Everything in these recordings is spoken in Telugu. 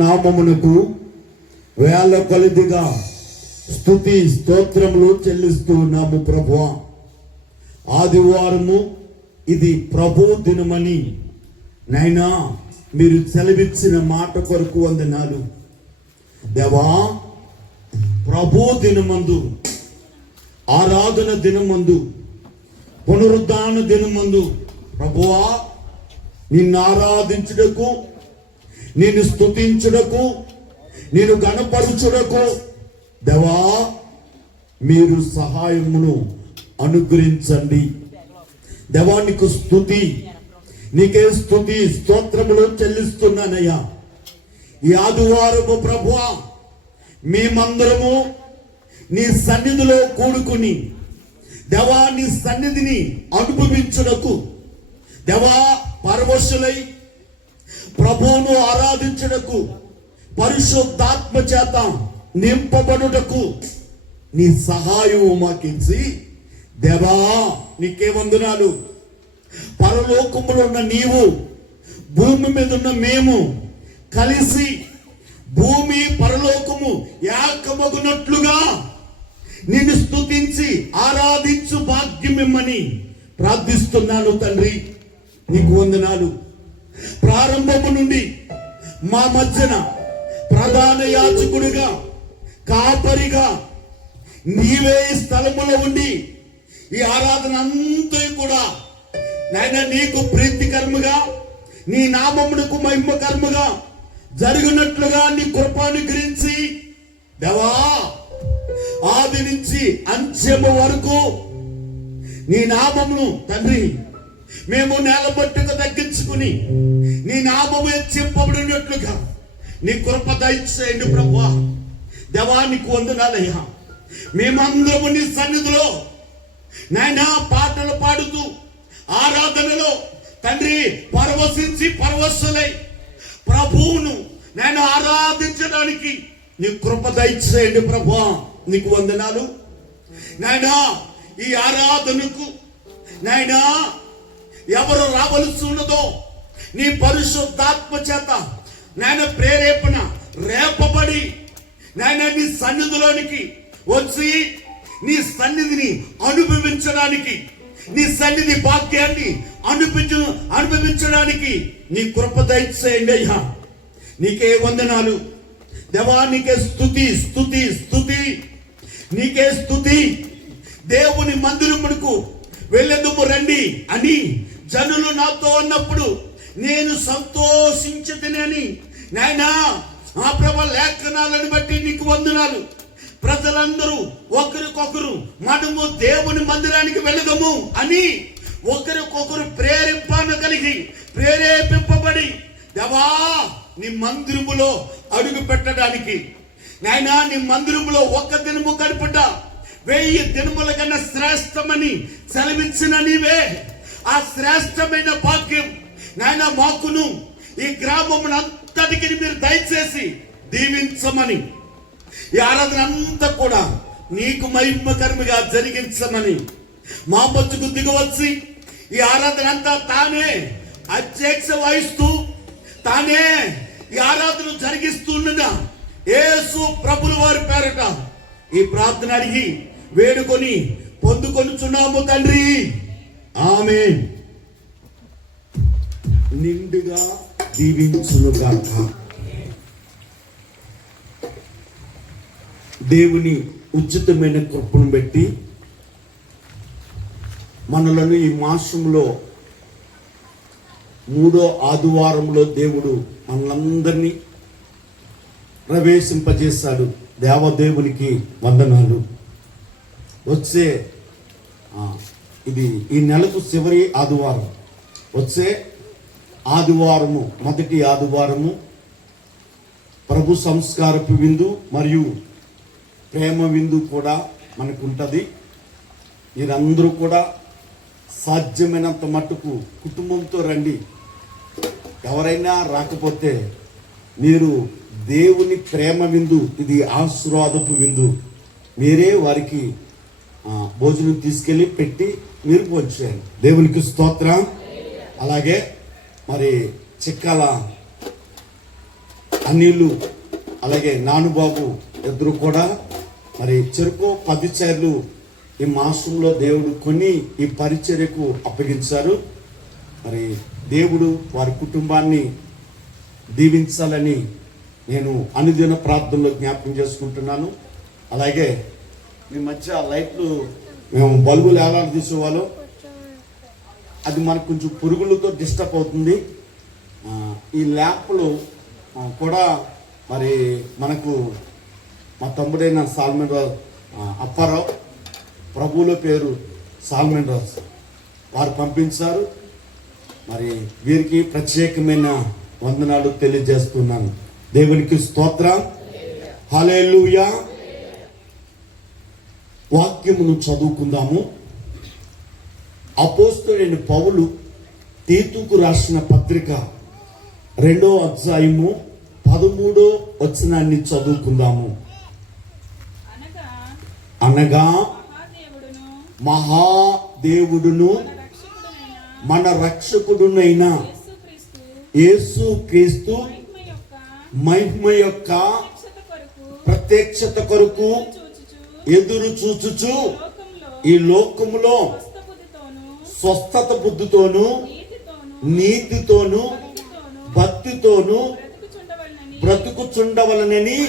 నామమునకు వేల కొలదిగా స్తుతి స్తోత్రములు చెల్లిస్తూ ఉన్నాము ప్రభువా. ఆదివారము ఇది ప్రభు దినమని నైనా మీరు సెలవిచ్చిన మాట కొరకు వందనాలు దేవా. ప్రభు దినమందు, ఆరాధన దినమందు, పునరుద్ధాన దినమందు ప్రభువా నిన్ను ఆరాధించుటకు, నిన్ను స్తుతించుటకు, నిన్ను గణపరచుటకు దేవా మీరు సహాయమును అనుగ్రహించండి దేవా. నీకు స్తుతి, నీకే స్తుతి స్తోత్రములు చెల్లిస్తున్నానయ్యా. ఈ ఆదివారము ప్రభువా మేమందరము నీ సన్నిధిలో కూడుకుని దేవా నీ సన్నిధిని అనుభవించుటకు దేవా పరవశులై ప్రభువును ఆరాధించుటకు, పరిశుద్ధాత్మ చేత నింపబడుటకు నీ సహాయము మాకించి దేవా నీకే వందనాలు. పరలోకములో ఉన్న నీవు, భూమి మీద ఉన్న మేము కలిసి భూమి పరలోకము ఏకమగునట్లుగా నిన్ను స్తుతించి ఆరాధించు భాగ్యమిమ్మని ప్రార్థిస్తున్నాను తండ్రి. నీకు వందనాలు. ప్రారంభము నుండి మా మధ్యన ప్రధాన యాజకుడిగా, కాపరిగా నీవే స్థలములో ఉండి ఈ ఆరాధన అంతా కూడా నాయన నీకు ప్రీతికరముగా, నీ నామమునకు మహిమకరముగా జరిగినట్లుగా నీ కృపానుగ్రహించి దేవా ఆది నుంచి అంత్యము వరకు నీ నామమును తండ్రి మేము నేలబట్టుకు తగ్గించుకుని నీ నామము హెచ్చింపబడినట్లుగా నీ కృప దయచేయండి ప్రభువా. దేవా నీకు వందనాలయ్యా. మేమందరము నీ సన్నిధిలో నాయనా పాటలు పాడుతూ ఆరాధనలో తండ్రి పరవశించి పరవశులై ప్రభువును నేను ఆరాధించడానికి నీ కృప దయచేయండి ప్రభువా. నీకు వందనాలు నాయనా. ఈ ఆరాధనకు నాయనా ఎవరు రావలసి ఉన్నదో నీ పరిశుద్ధాత్మ చేత నాయన ప్రేరేపణ రేపబడి నాయన నీ సన్నిధిలోనికి వచ్చి నీ సన్నిధిని అనుభవించడానికి, నీ సన్నిధి భాగ్యాన్ని అనుభవించడానికి నీ కృప దయచేయండి అయ్యా. నీకే వందనాలు దేవా. నీకే స్తుతి స్తుతి స్తుతి, నీకే స్తుతి. దేవుని మందిరమునకు వెళ్ళేందుకు రండి అని జనులు నాతో అన్నప్పుడు నేను సంతోషించదనని నాయనా ఆ ప్రభ లేఖనాలను బట్టి నీకు వందనాలు. ప్రజలందరూ ఒకరికొకరు మనము దేవుని మందిరానికి వెళ్ళదము అని ఒకరికొకరు ప్రేరేపింపబడి దేవా నీ మందిరములో అడుగు పెట్టడానికి నాయనా నీ మందిరములో ఒక్క దినము గడుపుట 1000 దినముల కన్నా శ్రేష్టమని సెలవించిన నీవే ఆ శ్రేష్టమైన భాగ్యం నాయన మాకును ఈ గ్రామమును అంతటికి మీరు దయచేసి దీవించమని, ఈ ఆరాధన అంతా కూడా నీకు మహిమకరముగా జరిగించమని మా మధ్యకు దిగవచ్చి ఈ ఆరాధన అంతా తానే అధ్యక్ష వహిస్తూ తానే ఈ ఆరాధన జరిగిస్తున్న యేసు ప్రభుల వారి పేరట ఈ ప్రార్థన అడిగి వేడుకొని పొందుకొనుచున్నాము తండ్రి. ఆమేన్. నిండుగా దీవించునుగాక. దేవుని ఉచితమైన కృపను బట్టి మనలను ఈ మాసంలో 3వ ఆదివారంలో దేవుడు మనలందరినీ ప్రవేశింపజేశాడు. దేవదేవునికి వందనాలు. వచ్చే ఇది ఈ నెలకు చివరి ఆదివారం. వచ్చే ఆదివారము, మొదటి ఆదివారము ప్రభు సంస్కారపు విందు మరియు ప్రేమ విందు కూడా మనకు ఉంటుంది. మీరందరూ కూడా సాధ్యమైనంత మట్టుకు కుటుంబంతో రండి. ఎవరైనా రాకపోతే మీరు దేవుని ప్రేమ విందు, ఇది ఆశీర్వాదపు విందు, మీరే వారికి భోజనం తీసుకెళ్ళి పెట్టి మీరు భోంచేయండి. దేవునికి స్తోత్రం. అలాగే మరి చిక్కల అనిలు అలాగే నానుబాబు ఇద్దరు కూడా మరి చెరుకు 10 చైర్లు ఈ మాసంలో దేవుడు కొని ఈ పరిచర్యకు అప్పగించారు. మరి దేవుడు వారి కుటుంబాన్ని దీవించాలని నేను అనుదిన ప్రార్థనలో జ్ఞాపకం చేసుకుంటున్నాను. అలాగే మీ మధ్య లైట్లు మేము బల్బులు ఎలా తీసేవాళ్ళం, అది మనకు కొంచెం పురుగులతో డిస్టర్బ్ అవుతుంది. ఈ ల్యాంపులు కూడా మరి మనకు మా తమ్ముడైన సాల్మన్ రాజు అప్పారావు, ప్రభువుల పేరు సాల్మన్ రాజు వారు పంపించారు. మరి వీరికి ప్రత్యేకమైన వందనాలు తెలియజేస్తున్నాను. దేవునికి స్తోత్రం, హల్లెలూయా. వాక్యమును చదువుకుందాము. అపోస్తలుడైన పౌలు తీతుకు రాసిన పత్రిక 2వ అధ్యాయము 13వ వచనాన్ని చదువుకుందాము. అనగా మహాదేవుడును మన రక్షకుడునైన యేసు క్రీస్తు మహిమ యొక్క ప్రత్యక్షత కొరకు ఎదురు చూచుచు ఈ లోకములో స్వస్థత బుద్ధితోను నీతితోను భక్తితోను బ్రతుకుచుండవలనని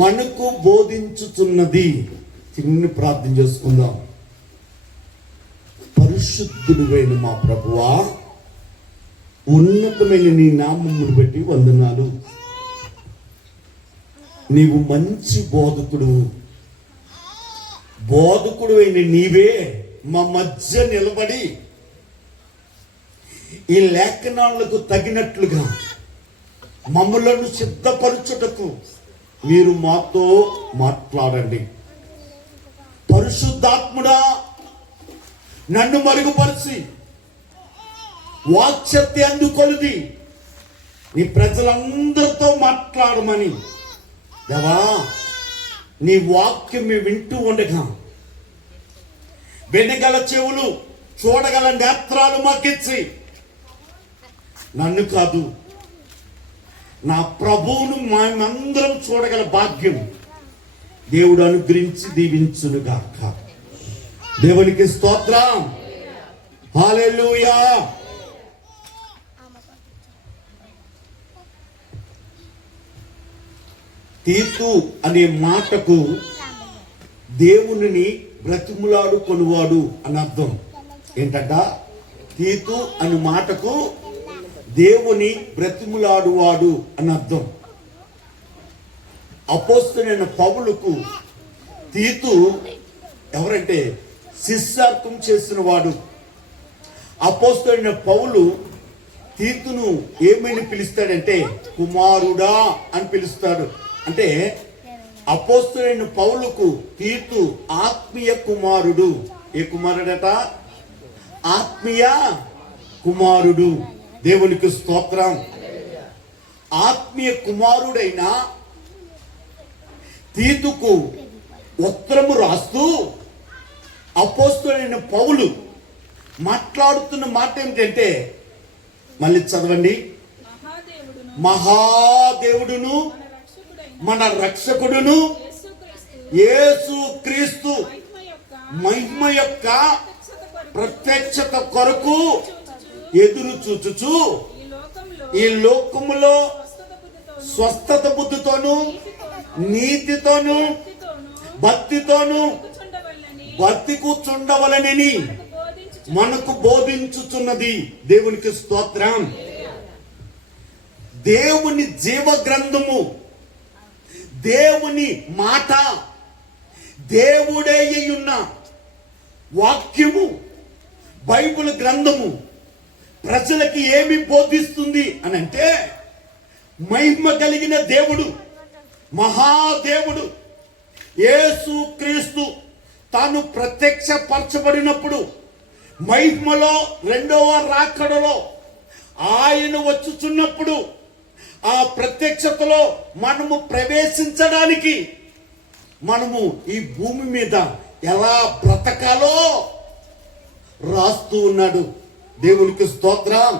మనకు బోధించుచున్నది. చిన్న ప్రార్థన చేసుకుందాం. పరిశుద్ధుడైన మా ప్రభువా, ఉన్నతమైన నీ నామమును బట్టి వందనాలు. నీవు మంచి బోధకుడు అయిన నీవే మా మధ్య నిలబడి ఈ లేఖనాలకు తగినట్లుగా మమ్ములను సిద్ధపరచుటకు మీరు మాతో మాట్లాడండి. పరిశుద్ధాత్ముడా, నన్ను మరుగుపరిచి వాక్శక్తి అందుకొలిది నీ ప్రజలందరితో మాట్లాడమని దేవా, నీ వాక్యం వింటూ ఉండగా వినగల చెవులు, చూడగల నేత్రాలు మాకిచ్చి నన్ను కాదు నా ప్రభువును మేమందరం చూడగల భాగ్యం దేవుడు అనుగ్రహించి దీవించునుగాక. దేవునికి స్తోత్రం, హల్లెలూయా. తీతు అనే మాటకు దేవునిని బ్రతిములాడుకొనువాడు అని అర్థం. ఏంటంట? తీతు అనే మాటకు దేవుని బ్రతిములాడువాడు అని అర్థం. అపోస్తలుడైన పౌలుకు తీతు ఎవరంటే శిష్యార్థం చేసిన వాడు. అపోస్తలుడైన పౌలు తీతును ఏమని పిలుస్తాడంటే కుమారుడా అని పిలుస్తాడు. అంటే అపోస్తలుడైన పౌలుకు తీతు ఆత్మీయ కుమారుడు. ఏ కుమారుడట? ఆత్మీయ కుమారుడు. దేవునికి స్తోత్రం. ఆత్మీయ కుమారుడైన తీతుకు ఉత్తరము రాస్తూ అపోస్తలుడైన పౌలు మాట్లాడుతున్న మాట ఏమిటంటే, మళ్ళీ చదవండి. మహాదేవుడును మన రక్షకుడును యేసు క్రీస్తు మహిమ యొక్క ప్రత్యక్షత కొరకు ఎదురు చూచుచు ఈ లోకములో స్వస్థత బుద్ధితోను నీతితోను భక్తితోను బతికుచుండవలనని మనకు బోధించుచున్నది. దేవునికి స్తోత్రం. దేవుని జీవ గ్రంథము, దేవుని మాట, దేవుడే ఉన్న వాక్యము, బైబిల్ గ్రంథము ప్రజలకి ఏమి బోధిస్తుంది అని అంటే, మహిమ కలిగిన దేవుడు, మహాదేవుడు యేసు క్రీస్తు తాను ప్రత్యక్షపరచబడినప్పుడు మహిమలో 2వ రాకడలో ఆయన వచ్చుచున్నప్పుడు ఆ ప్రత్యక్షతలో మనము ప్రవేశించడానికి మనము ఈ భూమి మీద ఎలా బ్రతకాలో రాస్తూ ఉన్నాడు. దేవునికి స్తోత్రం.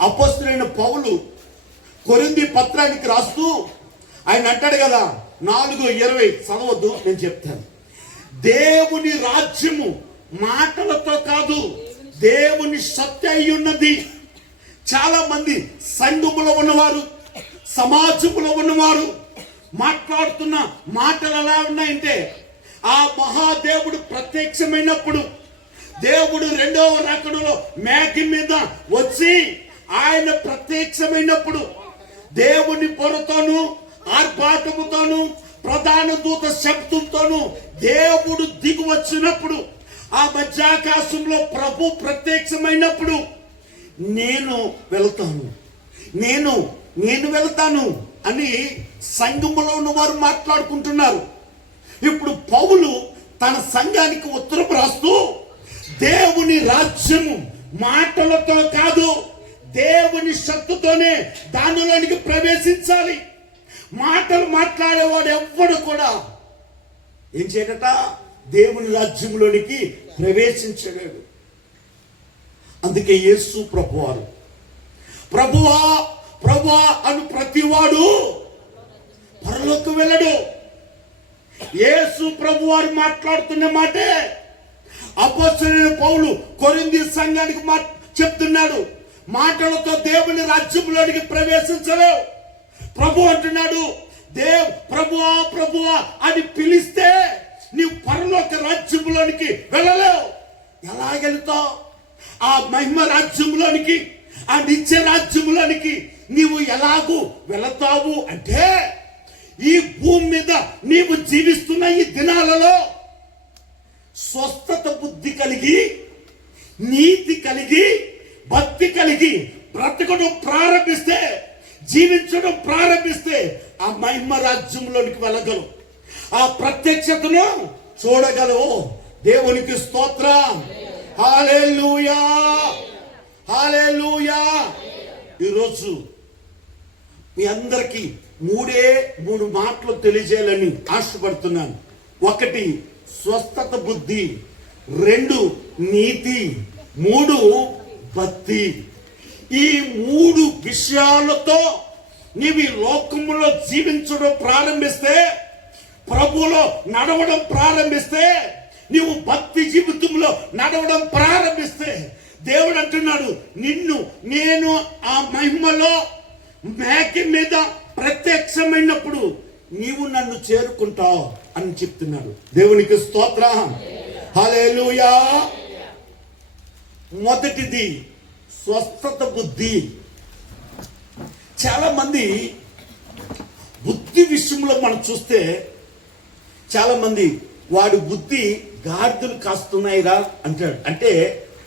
అపోస్తలుడైన పౌలు కొరింథీ పత్రానికి రాస్తూ ఆయన అంటాడు కదా, 4:20 చదవద్దు, నేను చెప్తాను. దేవుని రాజ్యము మాటలతో కాదు, దేవుని సత్య అయి ఉన్నది. చాలా మంది సంఘములో ఉన్నవారు, సమాజంలో ఉన్నవారు మాట్లాడుతున్న మాటలు ఎలా ఉన్నాయంటే, ఆ మహాదేవుడు ప్రత్యక్షమైనప్పుడు, దేవుడు రెండవ రాకడలో మేఘి మీద వచ్చి ఆయన ప్రత్యక్షమైనప్పుడు దేవుని పొరతోను ఆర్భాటముతోను ప్రధాన దూత శబ్దంతోను దేవుడు దిగి వచ్చినప్పుడు, ఆ మధ్యాకాశంలో ప్రభు ప్రత్యక్షమైనప్పుడు నేను వెళ్తాను, నేను వెళ్తాను అని సంఘములో ఉన్న వారు మాట్లాడుకుంటున్నారు. ఇప్పుడు పౌలు తన సంఘానికి ఉత్తరం రాస్తూ, దేవుని రాజ్యము మాటలతో కాదు, దేవుని శక్తితోనే దానిలోనికి ప్రవేశించాలి. మాటలు మాట్లాడేవాడు ఎవ్వడు కూడా ఏం చేయడట, దేవుని రాజ్యంలోనికి ప్రవేశించలేడు. అందుకే యేసు ప్రభువారు ప్రభువా ప్రభువా అను ప్రతివాడు పరలోకం వెళ్ళడు. యేసు ప్రభువారు మాట్లాడుతున్న మాటే అపోస్తలుడైన పౌలు కొరింథీ సంఘానికి చెప్తున్నాడు. మాటలతో దేవుని రాజ్యంలోనికి ప్రవేశించలేవు. ప్రభు అంటున్నాడు, ప్రభువా ప్రభువా అని పిలిస్తే నీవు పరలోక రాజ్యంలోనికి వెళ్ళలేవు. ఎలా వెళ్తావు? ఆ మహిమ రాజ్యంలోనికి, ఆ నిత్య రాజ్యంలోనికి నీవు ఎలాగూ వెళతావు అంటే, ఈ భూమి మీద నీవు జీవిస్తున్న ఈ దినాలలో స్వస్థత బుద్ధి కలిగి, నీతి కలిగి, భక్తి కలిగి బ్రతకడం ప్రారంభిస్తే, జీవించడం ప్రారంభిస్తే ఆ మహిమ రాజ్యంలోనికి వెళ్ళగలవు, ఆ ప్రత్యక్షతను చూడగలవు. దేవునికి స్తోత్రం. హల్లెలూయా, హల్లెలూయా. ఈరోజు మీ అందరికీ మూడు మాటలు తెలియజేయాలని ఆశపడుతున్నాను. 1 స్వస్థత బుద్ధి, 2 నీతి, 3 భక్తి. ఈ 3 విషయాలతో నీవు ఈ లోకములో జీవించడం ప్రారంభిస్తే, ప్రభువులో నడవడం ప్రారంభిస్తే, నీవు భక్తి జీవితంలో నడవడం ప్రారంభిస్తే, దేవుడు అంటున్నాడు, నేను ఆ మహిమలో మేఘి మీద ప్రత్యక్షమైనప్పుడు నీవు నన్ను చేరుకుంటావు అని చెప్తున్నాడు. దేవునికి స్తోత్రం. హల్లెలూయా. మొదటిది స్వస్థత బుద్ధి. చాలా మంది బుద్ధి విషయంలో మనం చూస్తే, చాలా మంది వాడి బుద్ధి గాడిదలు కాస్తున్నాయిరా అంటాడు. అంటే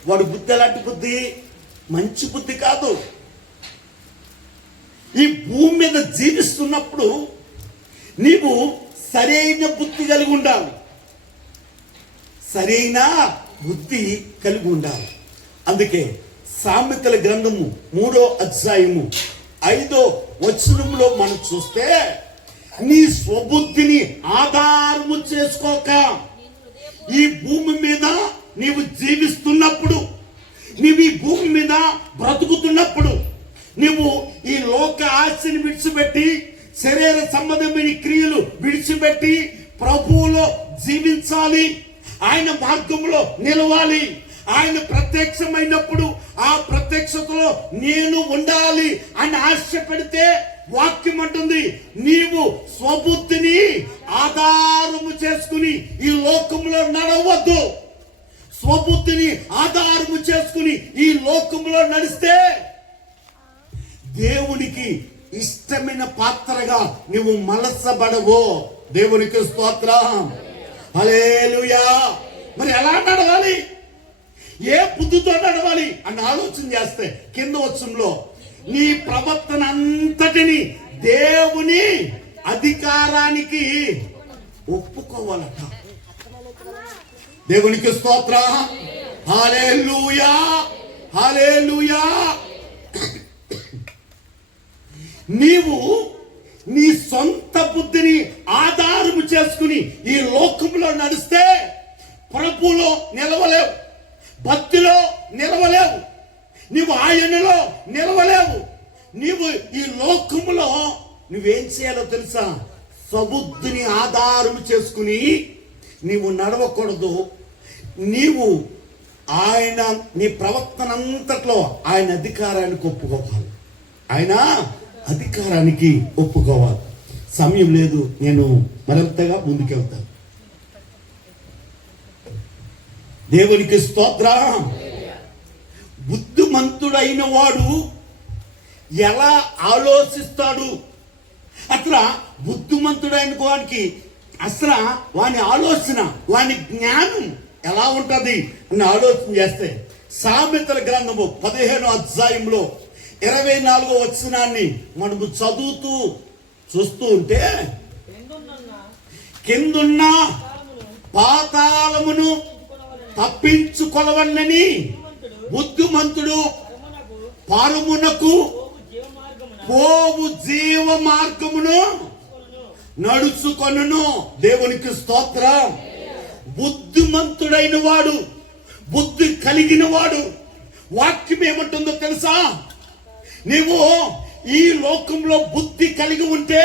వాడి బుద్ధి ఎలాంటి బుద్ధి? మంచి బుద్ధి కాదు. ఈ భూమి మీద జీవిస్తున్నప్పుడు నీవు సరైన బుద్ధి కలిగి ఉండాలి, సరైన బుద్ధి కలిగి ఉండాలి. అందుకే సామెతల గ్రంథము 3వ అధ్యాయము 5వ వచనంలో మనం చూస్తే, నీ స్వబుద్ధిని ఆధారము చేసుకోక, ఈ భూమి మీద నీవు జీవిస్తున్నప్పుడు, నీవు ఈ భూమి మీద బ్రతుకుతున్నప్పుడు, నీవు ఈ లోక ఆశని విడిచిపెట్టి, శరీర సంబంధమైన క్రియలు విడిచిపెట్టి ప్రభువులో జీవించాలి, ఆయన మార్గంలో నిలవాలి. ఆయన ప్రత్యక్షమైనప్పుడు ఆ ప్రత్యక్షతలో నేను ఉండాలి అని ఆశపడితే, వాక్యం అంటుంది, నీవు స్వబుద్ధిని ఆధారము చేసుకుని ఈ లోకంలో నడవద్దు. స్వబుద్ధిని ఆధారము చేసుకుని ఈ లోకంలో నడిస్తే దేవునికి ఇష్టమైన పాత్రగా నువ్వు మలసబడవు. దేవునికి స్తోత్రం. హల్లెలూయా. మరి ఎలా నడవాలి, ఏ బుద్ధితో నడవాలి అని ఆలోచన చేస్తే, కింద వచనంలో నీ ప్రవర్తన అంతటిని దేవుని అధికారానికి ఒప్పుకోవాలట. దేవునికి స్తోత్రం. హల్లెలూయా, హల్లెలూయా. నీవు నీ సొంత బుద్ధిని ఆధారము చేసుకుని ఈ లోకంలో నడిస్తే ప్రభువులో నిలవలేవు, భక్తిలో నిలవలేవు, నీవు ఆయనలో నిలవలేవు. నీవు ఈ లోకములో నువ్వేం చేయాలో తెలుసా? సబుద్ధిని ఆధారం చేసుకుని నీవు నడవకూడదు. నీవు ఆయన నీ ప్రవర్తన అంతట్లో ఆయన అధికారానికి ఒప్పుకోవాలి. ఆయన అధికారానికి ఒప్పుకోవాలి. సమయం లేదు, నేను మరింతగా ముందుకెళ్తాను. దేవునికి స్తోత్రం. బుద్ధిమంతుడైన వాడు ఎలా ఆలోచిస్తాడు? అసలు బుద్ధిమంతుడైన వాడికి అసలు వాని ఆలోచన, వాని జ్ఞానం ఎలా ఉంటుంది అని ఆలోచన చేస్తే సామెతల గ్రంథము 15వ అధ్యాయంలో 24వ వచనాన్ని మనము చదువుతూ చూస్తూ ఉంటే, కిందున్న పాతాళమును తప్పించుకొనవలెనని బుద్ధిమంతుడు పరమునకు పోవు జీవ మార్గమును నడుచుకొనును. దేవునికి స్తోత్రం. బుద్ధిమంతుడైన వాడు, బుద్ధి కలిగిన వాడు, వాక్యం ఏమంటుందో తెలుసా? నీవు ఈ లోకంలో బుద్ధి కలిగి ఉంటే,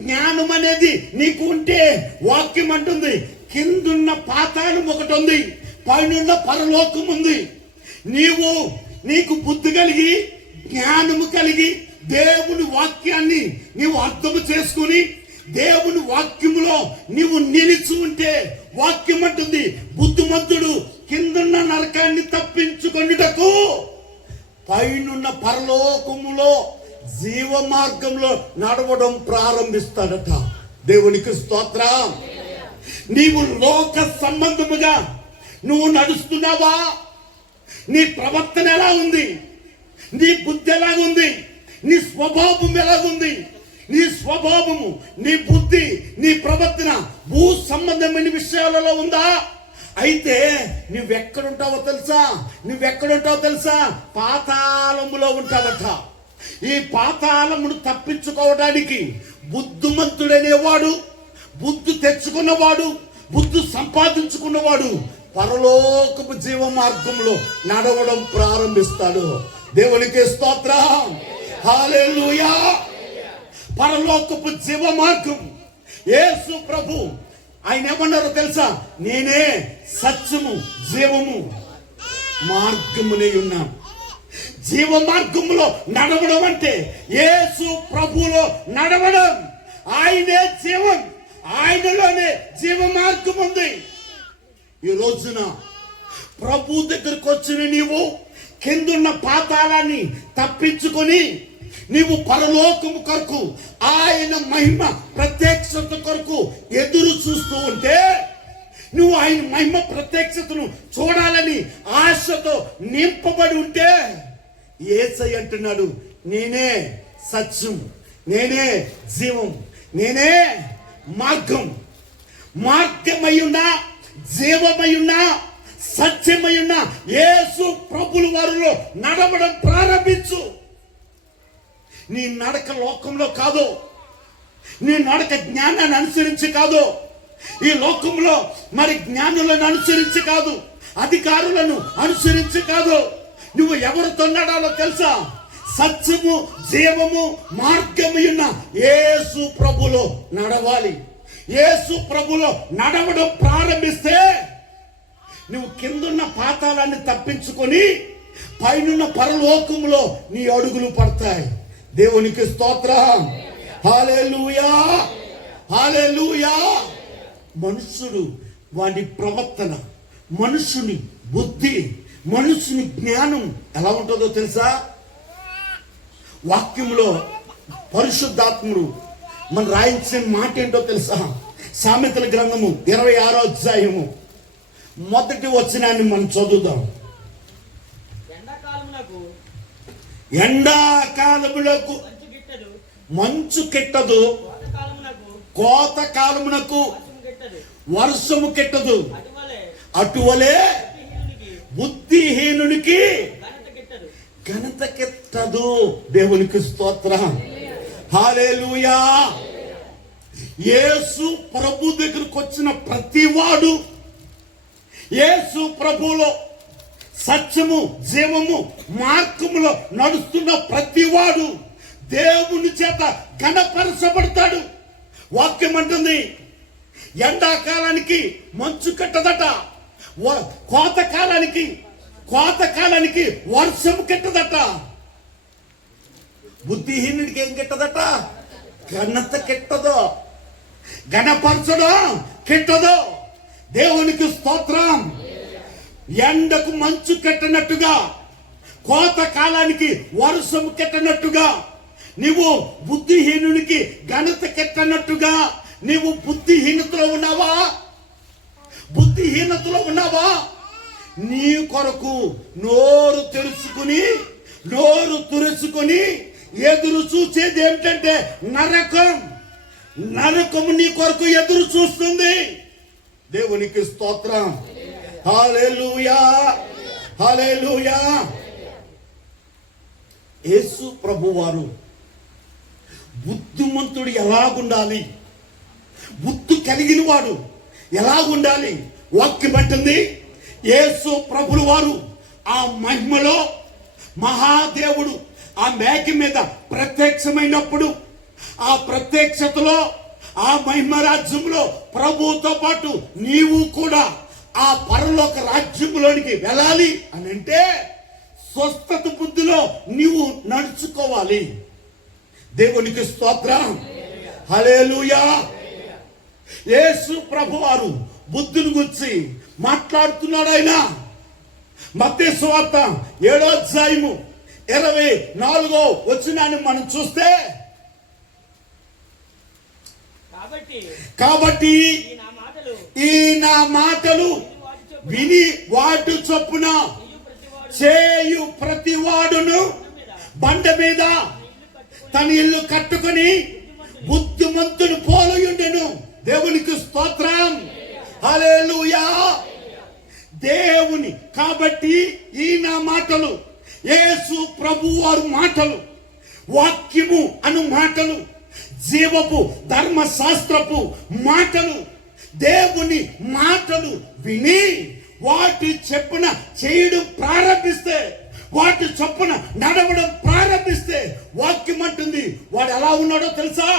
జ్ఞానం అనేది నీకు ఉంటే, వాక్యం అంటుంది కిందున్న పాతాళం ఒకటి ఉంది, పైనున్న పరలోకం ఉంది. నీకు బుద్ధి కలిగి, జ్ఞానము కలిగి, దేవుని వాక్యాన్ని నీవు అర్థం చేసుకుని దేవుని వాక్యములో నీవు నిలిచి ఉంటే, వాక్యం అంటుంది బుద్ధిమంతుడు కిందున్న నరకాన్ని తప్పించుకొనుటకు పైనున్న పరలోకములో జీవ మార్గంలో నడవడం ప్రారంభిస్తాడట. దేవునికి స్తోత్రం. నీవు లోక సంబంధముగా నువ్వు నడుస్తున్నావా? నీ ప్రవర్తన ఎలా ఉంది? నీ బుద్ధి ఎలాగుంది? నీ స్వభావం ఎలాగుంది? నీ స్వభావము, నీ బుద్ధి, నీ ప్రవర్తన భూ సంబంధమైన విషయాలలో ఉందా? అయితే నువ్వెక్కడుంటావో తెలుసా? పాతాళములో ఉంటావట. ఈ పాతాళమును తప్పించుకోవడానికి బుద్ధిమంతుడనేవాడు, బుద్ధి తెచ్చుకున్నవాడు, బుద్ధి సంపాదించుకున్నవాడు పరలోకపు జీవ మార్గంలో నడవడం ప్రారంభిస్తాడు. దేవునికి స్తోత్రం. హల్లెలూయా. పరలోకపు జీవ మార్గం. యేసు ప్రభు ఆయన ఏమన్నారో తెలుసా? నేనే సత్యము, జీవము, మార్గమునే ఉన్నాను. జీవ మార్గములో నడవడం అంటే యేసు ప్రభులో నడవడం. ఆయనే జీవం, ఆయనలోనే జీవ మార్గం ఉంది. ఈ రోజున ప్రభు దగ్గరకు వచ్చిన నీవు కిందున్న పాతాళాన్ని తప్పించుకొని నీవు పరలోకము కొరకు, ఆయన మహిమ ప్రత్యక్షత కొరకు ఎదురు చూస్తూ ఉంటే, నువ్వు ఆయన మహిమ ప్రత్యక్షతను చూడాలని ఆశతో నింపబడి ఉంటే, యేసయ్య అంటున్నాడు నేనే సత్యం, నేనే జీవం, నేనే మార్గం. మార్గమయ్యున్నా, జీవమయ్యున్నా, సత్యమయ్యున్నా యేసు ప్రభుల వారిలో నడవడం ప్రారంభించు. నీ నడక లోకంలో కాదు, నీ నడక జ్ఞానాన్ని అనుసరించి కాదు, ఈ లోకంలో మరి జ్ఞానులను అనుసరించి కాదు, అధికారులను అనుసరించి కాదు. నువ్వు ఎవరితో నడాలో తెలుసా? సత్యము, జీవము, మార్గమున్న యేసు ప్రభులో నడవాలి. యేసు ప్రభులో నడవడం ప్రారంభిస్తే నువ్వు కిందున్న పాతాళాన్ని తప్పించుకొని పైనున్న పరలోకములో నీ అడుగులు పడతాయి. దేవునికి స్తోత్రం. హల్లెలూయా, హల్లెలూయా. మనుషుడు వాడి ప్రవర్తన, మనుషుని బుద్ధి, మనుషుని జ్ఞానం ఎలా ఉంటుందో తెలుసా? వాక్యంలో పరిశుద్ధాత్ముడు మన రాయించిన మాట ఏంటో తెలుసా? సామెతల గ్రంథము 26వ అధ్యాయము 1వ వచనాన్ని మనం చదువుదాం. ఎండాకాలములకు మంచు కెట్టదు, కోత కాలమునకు వర్షము కెట్టదు. అటువలే బుద్ధిహీనునికి ఘనత కెట్టదు. దేవునికి స్తోత్రం. హల్లెలూయా. యేసు ప్రభు దగ్గరకు వచ్చిన ప్రతివాడు యేసు ప్రభులో సత్యము జీవము మార్గములో నడుస్తున్న ప్రతివాడు దేవుని చేత ఘనపరచబడతాడు. వాక్యం అంటుంది ఎండాకాలానికి మంచు కట్టదట, కోతకాలానికి వర్షం కెట్టదట. బుద్ధిహీనుడికి ఏం కెట్టదట? ఘనత కెట్టదో, ఘనపరచడం కెట్టదో. దేవునికి స్తోత్రం. ఎండకు మంచు కెట్టనట్టుగా, కోతకాలానికి వర్షం కెట్టనట్టుగా, నీవు బుద్ధిహీనునికి ఘనత కెట్టనట్టుగా నీవు బుద్ధిహీనతలో ఉన్నావా? నీ కొరకు నోరు తెరుచుకుని ఎదురు చూసేది ఏమిటంటే నరకము నీ కొరకు ఎదురు చూస్తుంది. దేవునికి స్తోత్రం. హల్లెలూయా, హల్లెలూయా. యేసు ప్రభువారు బుద్ధిమంతుడు ఎలాగుండాలి, బుద్ధి కలిగిన వాడు ఎలాగుండాలి వాక్యం అంటుంది. యేసు ప్రభువు వారు ఆ మహిమలో మహాదేవుడు ఆ మేఘ మీద ప్రత్యక్షమైనప్పుడు, ఆ ప్రత్యక్షతలో ఆ మహిమ రాజ్యంలో ప్రభువుతో పాటు నీవు కూడా ఆ పరలోక రాజ్యంలోనికి వెళ్ళాలి అని అంటే స్వస్థత బుద్ధిలో నీవు నడుచుకోవాలి. దేవునికి స్తోత్రం. హల్లెలూయా. యేసు ప్రభువారు బుద్ధిని గురించి మాట్లాడుతున్నాడు. ఆయన మత్తయి సువార్త 7వ అధ్యాయము 24వ వచనాన్ని మనం చూస్తే, కాబట్టి ఈ నా మాటలు విని వాటి చొప్పున చేయు ప్రతివాడును బండ మీద తన ఇల్లు కట్టుకొని బుద్ధిమంతుడు పోలయుండెను. దేవునికి స్తోత్రం. హల్లెలూయా. దేవుని కాబట్టి ఈ నా మాటలు, యేసు ప్రభువారు మాటలు, వాక్యము అను మాటలు, జీవపు ధర్మశాస్త్రపు మాటలు, దేవుని మాటలు విని వాటి చెప్పున చేయడం ప్రారంభిస్తే, వాటి చొప్పున నడవడం ప్రారంభిస్తే వాక్యం అంటుంది వాడు ఎలా ఉన్నాడో తెలుసా?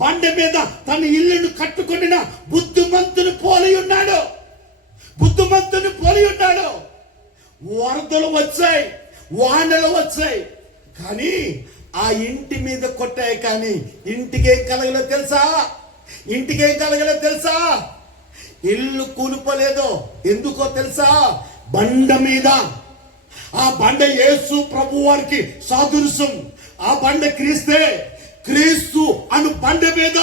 బండ మీద తన ఇల్లును కట్టుకొనిన బుద్ధిమంతుని పోలి ఉన్నాడు. వరదలు వచ్చాయి, వానలు వచ్చాయి, కానీ ఆ ఇంటి మీద కొట్టాయి, కానీ ఇంటికేం కలగలో తెలుసా? ఇల్లు కూలిపోలేదో. ఎందుకో తెలుసా? బండ మీద. ఆ బండ యేసు ప్రభు వారికి సాదృశ్యం. ఆ బండ క్రీస్తు అను బండ మీద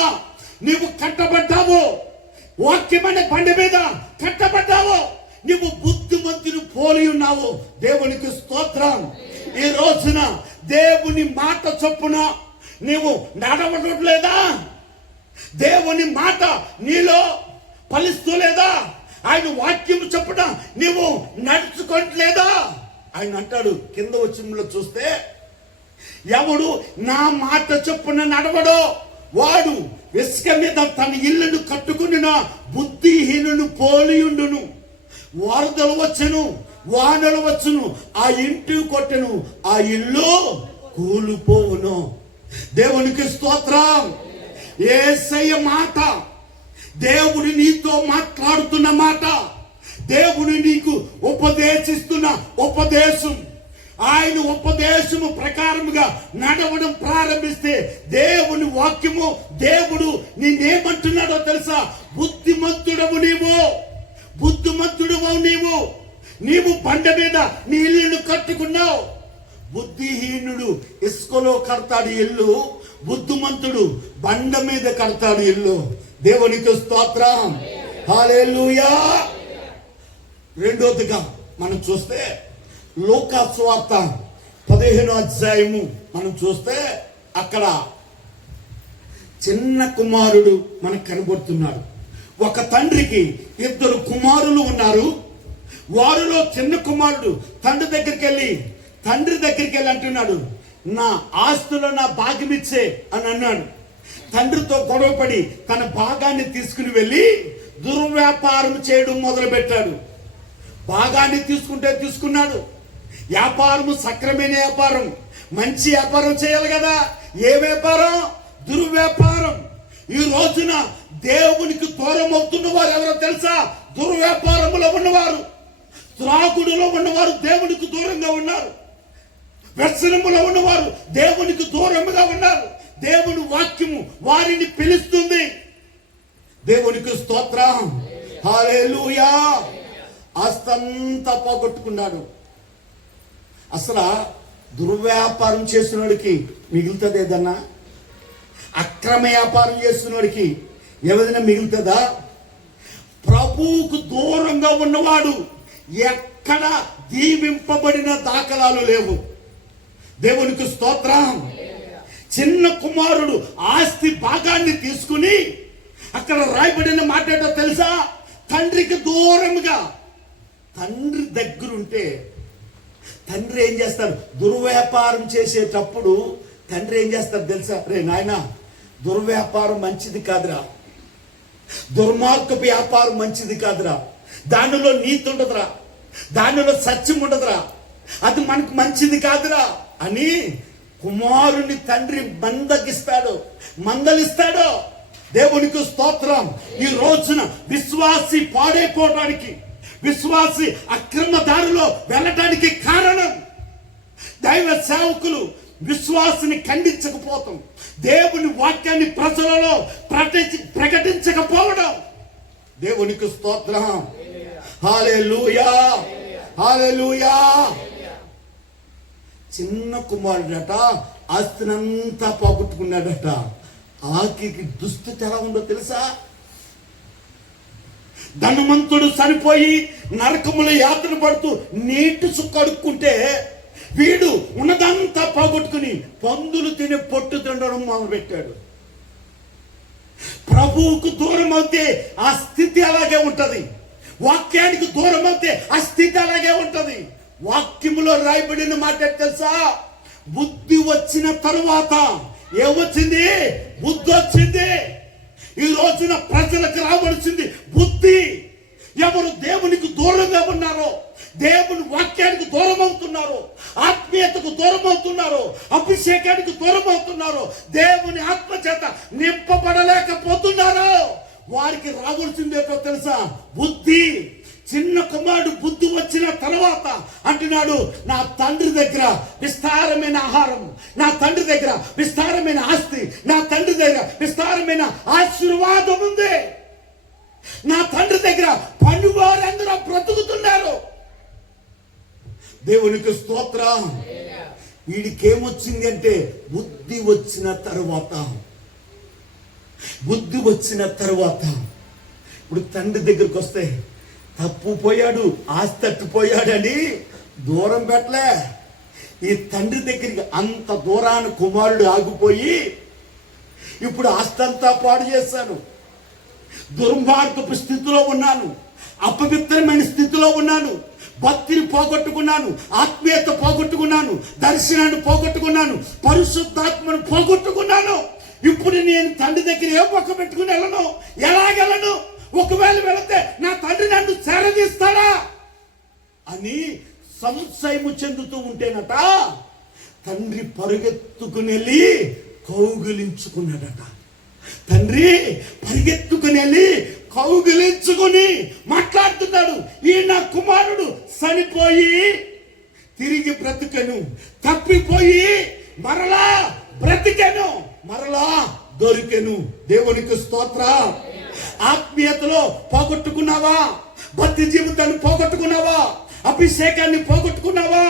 నీవు కట్టబడ్డావు. వాక్యమైన బండ మీద కట్టబడ్డావు. నీవు బుద్ధిమంతుని పోలి ఉన్నావు. దేవునికి స్తోత్రం. ఈ రోజున దేవుని మాట చొప్పున నీవు నడవడం లేదా? దేవుని మాట నీలో ఫలిస్తూ లేదా? ఆయన వాక్యం చొప్పున నీవు నడుచుకోవట్లేదా? ఆయన అంటాడు కింద వచనంలో చూస్తే, ఎవడు నా మాట చొప్పున నడవడో వాడు ఇసుక మీద తన ఇల్లును కట్టుకుని బుద్ధిహీనును పోలియుండును. వరదలు వచ్చును, వానలు వచ్చును, ఆ ఇంటి కొట్టెను, ఆ ఇల్లు కూలిపోవును. దేవునికి స్తోత్రం. యేసయ్య మాట, దేవుడు నీతో మాట్లాడుతున్న మాట, దేవుడు నీకు ఉపదేశిస్తున్న ఉపదేశం, ఆయన ఉపదేశము ప్రకారముగా నడవడం ప్రారంభిస్తే దేవుని వాక్యము, దేవుడు నిన్నేమంటున్నాడో తెలుసా? బుద్ధిమంతుడవు నీవు బండ మీద నీ ఇల్లును కట్టుకున్నావు. బుద్ధిహీనుడు ఇసుకలో కడతాడు ఇల్లు, బుద్ధిమంతుడు బండ మీద కడతాడు ఇల్లు. దేవునికి స్తోత్రం. హల్లెలూయా. రెండోదిగా మనం చూస్తే లూకా సువార్త 15వ అధ్యాయము మనం చూస్తే అక్కడ చిన్న కుమారుడు మనకు కనబడుతున్నాడు. ఒక తండ్రికి 2 కుమారులు ఉన్నారు. వారిలో చిన్న కుమారుడు తండ్రి దగ్గరికి వెళ్ళి అంటున్నాడు, నా ఆస్తులో నా భాగం ఇచ్చే అని అన్నాడు. తండ్రితో గొడవపడి తన భాగాన్ని తీసుకుని వెళ్ళి దుర్వ్యాపారం చేయడం మొదలు పెట్టాడు. భాగాన్ని తీసుకుంటే తీసుకున్నాడు. వ్యాపారము సక్రమైన వ్యాపారం, మంచి వ్యాపారం చేయాలి కదా. ఏ వ్యాపారం? దుర్వ్యాపారం. ఈ రోజున దేవునికి దూరం అవుతున్న వారు ఎవరో తెలుసా? దుర్వ్యాపారములో ఉన్నవారు, త్రాగుడులో ఉన్నవారు దేవునికి దూరంగా ఉన్నారు. వ్యసనములో ఉన్నవారు దేవునికి దూరంగా ఉన్నారు. దేవుని వాక్యము వారిని పిలుస్తుంది. దేవునికి స్తోత్రం, హల్లెలూయా. ఆస్తంతా పోగొట్టుకున్నాడు. అసలు దుర్వ్యాపారం చేసినోడికి మిగులుతుంది ఏదన్నా? అక్రమ వ్యాపారం చేస్తున్నోడికి ఏదైనా మిగులుతుందా? ప్రభువుకు దూరంగా ఉన్నవాడు ఎక్కడ దీవింపబడిన దాఖలాలు లేవు. దేవునికి స్తోత్రం. చిన్న కుమారుడు ఆస్తి భాగాన్ని తీసుకుని, అక్కడ రాయబడిన మాట ఏంటో తెలుసా? తండ్రికి దూరంగా. తండ్రి దగ్గరుంటే తండ్రి ఏం చేస్తాడు? దుర్వ్యాపారం చేసేటప్పుడు తండ్రి ఏం చేస్తాడు తెలుసా? రే నాయనా, దుర్వ్యాపారం మంచిది కాదురా, దుర్మార్గపు వ్యాపారం మంచిది కాదురా, దానిలో నీతి ఉండదురా, దానిలో సత్యం ఉండదురా, అది మనకు మంచిది కాదురా అని కుమారుని తండ్రి మందలిస్తాడు. దేవునికి స్తోత్రం. ఈ రోజున విశ్వాసి పాడైపోవడానికి, విశ్వాసి అక్రమ దారిలో వెళ్ళడానికి కారణం దైవ సేవకులు విశ్వాసిని ఖండించకపోవడం, దేవుని వాక్యాన్ని ప్రజలలో ప్రకటించకపోవడం. దేవునికి స్తోత్రం, హల్లెలూయా, హల్లెలూయా. చిన్న కుమారుడట ఆస్తినంతా పోగొట్టుకున్నాడట. ఆఖరికి దుస్థితి ఎలా ఉందో తెలుసా? ధనవంతుడు చనిపోయి నరకముల యాతన పడుతూ నీటి చుక్క అడుక్కుంటే, వీడు ఉన్నదంతా పోగొట్టుకుని పందులు తినే పొట్టు తినడం మొదలుపెట్టాడు. ప్రభువుకు దూరం అవుతే ఆ స్థితి అలాగే ఉంటది. వాక్యానికి దూరం అవుతే ఆ స్థితి అలాగే ఉంటది. వాక్యములో రాయబడిన మాట తెలుసా? బుద్ధి వచ్చిన తరువాత ఏమొచ్చింది? బుద్ధి వచ్చింది. ఈ రోజున ప్రజలకు రావాల్సింది బుద్ధి. ఎవరు దేవునికి దూరంగా ఉన్నారో, దేవుని వాక్యానికి దూరం అవుతున్నారో, ఆత్మీయతకు దూరం అవుతున్నారో, అభిషేకానికి దూరం అవుతున్నారో, దేవుని ఆత్మ చేత నింపబడలేకపోతున్నారో, వారికి రావాల్సిందేటో తెలుసా? బుద్ధి. చిన్న కుమారుడు బుద్ధి వచ్చిన తర్వాత అంటున్నాడు, నా తండ్రి దగ్గర విస్తారమైన ఆహారం, నా తండ్రి దగ్గర విస్తారమైన ఆస్తి, నా తండ్రి దగ్గర విస్తారమైన ఆశీర్వాదం ఉంది, నా తండ్రి దగ్గర పనివారందరూ బ్రతుకుతున్నారు. దేవునికి స్తోత్రం. వీడికేమొచ్చింది అంటే బుద్ధి వచ్చిన తర్వాత, బుద్ధి వచ్చిన తర్వాత ఇప్పుడు తండ్రి దగ్గరికి వస్తే తప్పు పోయాడు, ఆస్తి తట్టుపోయాడని దూరం పెట్టలే. ఈ తండ్రి దగ్గరికి అంత దూరాన్ని కుమారుడు ఆగిపోయి, ఇప్పుడు ఆస్తి అంతా పాడు చేశాను, దుర్మార్గపు స్థితిలో ఉన్నాను, అపవిత్రమైన స్థితిలో ఉన్నాను, భక్తిని పోగొట్టుకున్నాను, ఆత్మీయత పోగొట్టుకున్నాను, దర్శనాన్ని పోగొట్టుకున్నాను, పరిశుద్ధాత్మను పోగొట్టుకున్నాను. ఇప్పుడు నేను తండ్రి దగ్గర ఏ పక్క పెట్టుకుని వెళ్ళను? ఎలాగెళ్ళను? ఒకవేళ వెళితే నా తండ్రి నన్ను చేరదీస్తాడా అని సంశయము చెందుతూ ఉంటేనట తండ్రి పరుగెత్తుకుని వెళ్ళి కౌగిలించుకున్నాడట. తండ్రి పరిగెత్తుకుని వెళ్ళి కౌగిలించుకుని మాట్లాడుతున్నాడు, ఈ నా కుమారుడు చనిపోయి తిరిగి బ్రతికెను, తప్పిపోయి మరలా బ్రతికెను, మరలా దొరికెను. దేవునికి స్తోత్రం. ఆత్మీయతలో పోగొట్టుకున్నావా? భక్తి జీవితాన్ని పోగొట్టుకున్నావా? అభిషేకాన్ని పోగొట్టుకున్నావా?